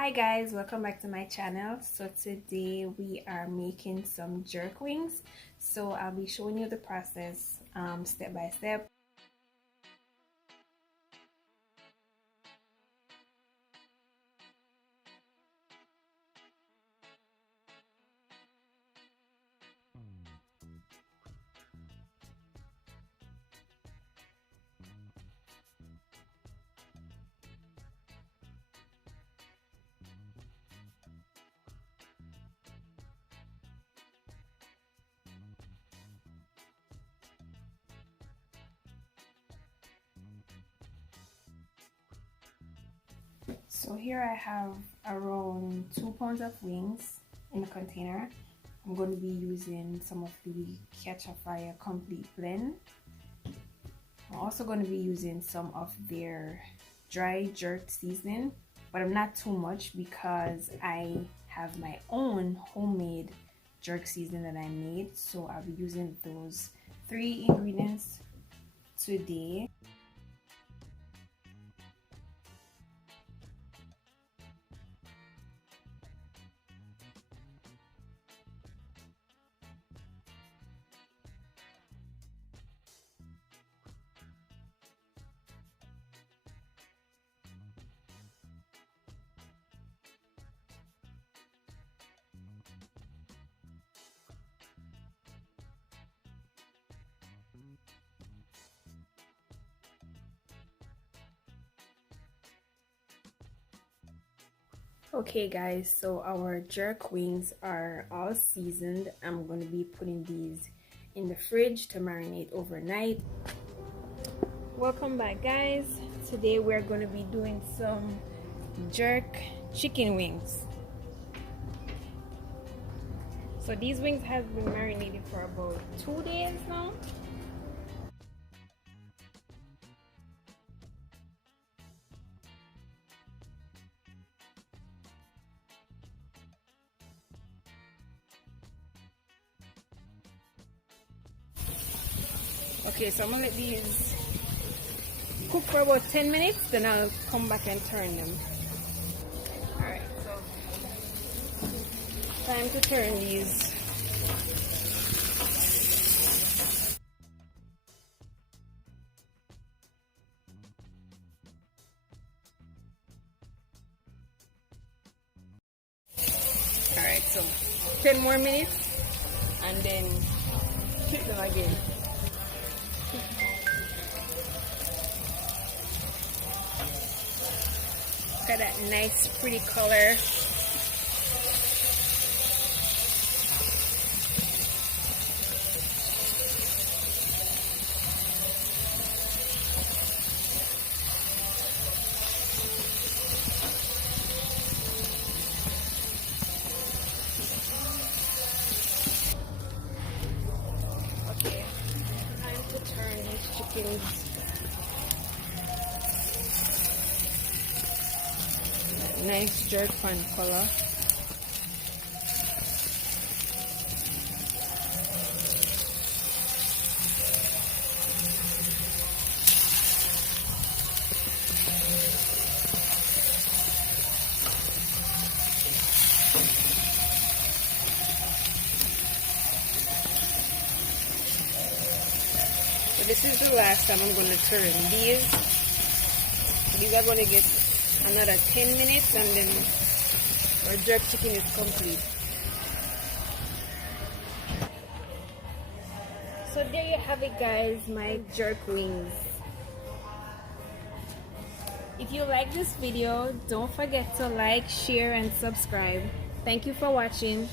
Hi guys, welcome back to my channel. So today we are making some jerk wings. So I'll be showing you the process step by step. So here I have around 2 pounds of wings in a container. I'm going to be using some of the Catch a Fire Complete Blend. I'm also going to be using some of their dry jerk seasoning, but I'm not too much because I have my own homemade jerk seasoning that I made. So I'll be using those 3 ingredients today. Okay guys, so our jerk wings are all seasoned. I'm going to be putting these in the fridge to marinate overnight. Welcome back guys. Today we're going to be doing some jerk chicken wings. So these wings have been marinated for about 2 days now. Okay, so I'm gonna let these cook for about 10 minutes, then I'll come back and turn them. Alright, so time to turn these. Alright, so 10 more minutes and then flip them again. Got that nice pretty color. Okay, time to turn these chickens. Nice jerk pan color. So this is the last time I'm going to turn these. These are going to get another 10 minutes and then our jerk chicken is complete. So there you have it guys, my jerk wings. If you like this video, don't forget to like, share and subscribe. Thank you for watching.